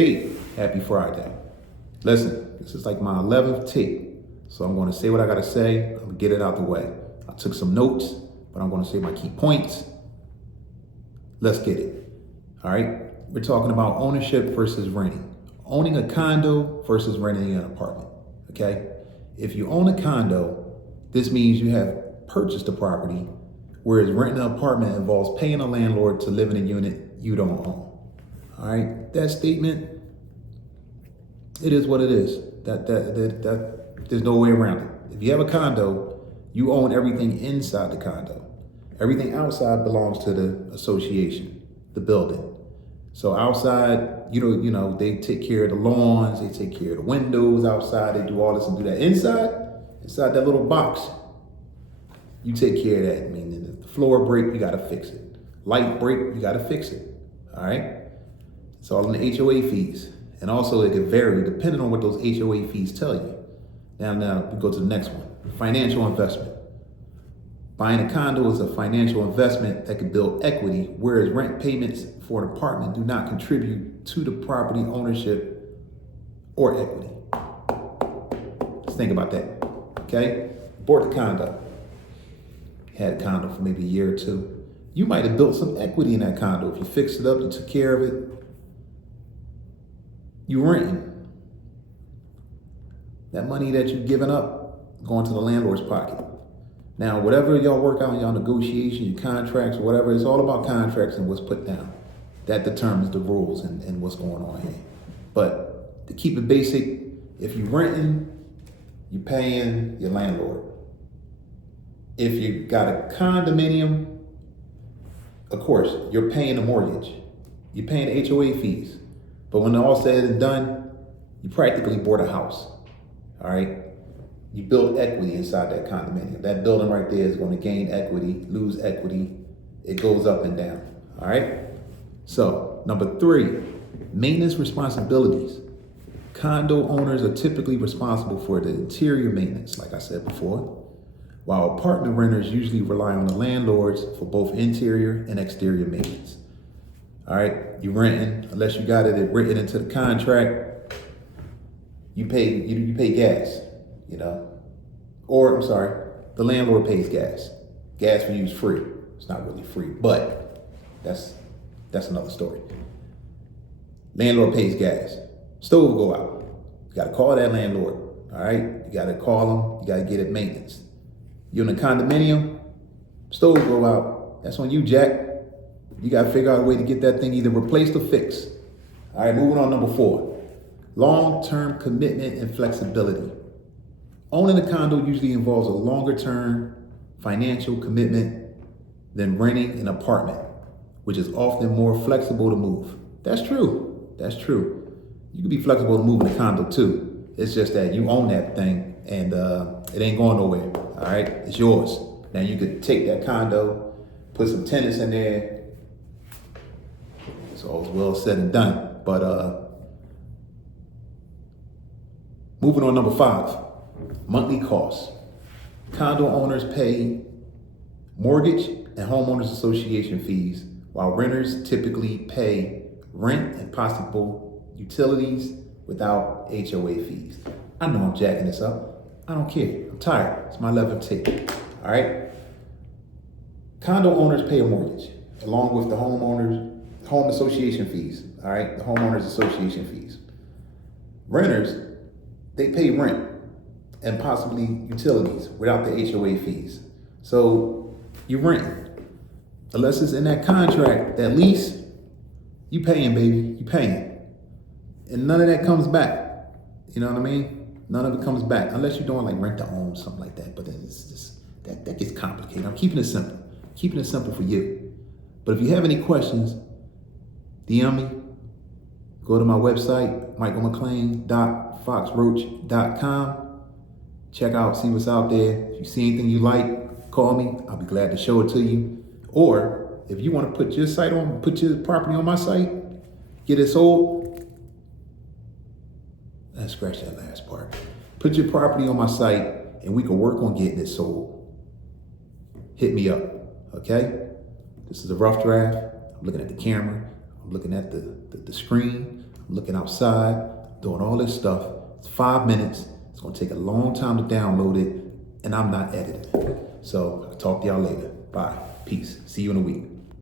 Hey, happy Friday. Listen, this is like my 11th tape, so I'm going to say what I got to say. I'm going to get it out the way. I took some notes, but I'm going to say my key points. Let's get it. All right. We're talking about ownership versus renting. Owning a condo versus renting an apartment. Okay. If you own a condo, this means you have purchased the property, whereas renting an apartment involves paying a landlord to live in a unit you don't own. All right, that statement, it is what it is. That there's no way around it. If you have a condo, you own everything inside the condo. Everything outside belongs to the association, the building. So outside, you know, they take care of the lawns, they take care of the windows outside, they do all this and do that. Inside that little box, you take care of that. I mean, if the floor break, you gotta fix it. Light break, you gotta fix it. All right. It's all in the HOA fees. And also it can vary depending on what those HOA fees tell you. Now we go to the next one. Financial investment. Buying a condo is a financial investment that can build equity, whereas rent payments for an apartment do not contribute to the property ownership or equity. Let's think about that. Okay? Bought the condo. Had a condo for maybe a year or two. You might have built some equity in that condo. If you fixed it up, you took care of it. You renting. That money that you've given up going to the landlord's pocket. Now, whatever y'all work out in y'all negotiations, your contracts, or whatever, it's all about contracts and what's put down. That determines the rules and what's going on here. But to keep it basic, if you're renting, you're paying your landlord. If you got a condominium, of course, you're paying the mortgage. You're paying the HOA fees. But when all said and done, you practically bought a house. All right? You build equity inside that condominium. That building right there is going to gain equity, lose equity. It goes up and down. All right? So, number 3, maintenance responsibilities. Condo owners are typically responsible for the interior maintenance, like I said before, while apartment renters usually rely on the landlords for both interior and exterior maintenance. All right, you renting, unless you got it written into the contract, you pay gas, you know, or I'm sorry, the landlord pays gas. Gas for you is free. It's not really free, but that's another story. Landlord pays gas. Stove go out. You got to call that landlord. All right, you got to call them. You got to get it maintenance. You're in a condominium. Stove go out. That's on you, Jack. You got to figure out a way to get that thing either replaced or fixed. All right, moving on, number 4. Long-term commitment and flexibility. Owning a condo usually involves a longer-term financial commitment than renting an apartment, which is often more flexible to move. That's true. That's true. You can be flexible to move in a condo too. It's just that you own that thing and it ain't going nowhere. All right, it's yours. Now you could take that condo, put some tenants in there. It's all well said and done. But moving on, number 5, monthly costs. Condo owners pay mortgage and homeowners association fees, while renters typically pay rent and possible utilities without HOA fees. I know I'm jacking this up. I don't care. I'm tired. It's my 11th tape. All right. Condo owners pay a mortgage along with the home association fees. All right. The homeowners association fees. Renters, they pay rent and possibly utilities without the HOA fees. So you're renting. Unless it's in that contract, that lease, you paying, baby. You paying. And none of that comes back. You know what I mean? None of it comes back. Unless you're doing like rent to own, something like that. But then it's just, that gets complicated. I'm keeping it simple. Keeping it simple for you. But if you have any questions, DM me. Go to my website, michaelmcclain.foxroach.com. Check out, see what's out there. If you see anything you like, call me. I'll be glad to show it to you. Or if you want to put your property on my site, get it sold. Let's scratch that last part. Put your property on my site and we can work on getting it sold. Hit me up, okay? This is a rough draft. I'm looking at the camera. I'm looking at the screen. I'm looking outside, doing all this stuff. It's 5 minutes. It's gonna take a long time to download it, and I'm not editing. So I'll talk to y'all later. Bye. Peace. See you in a week.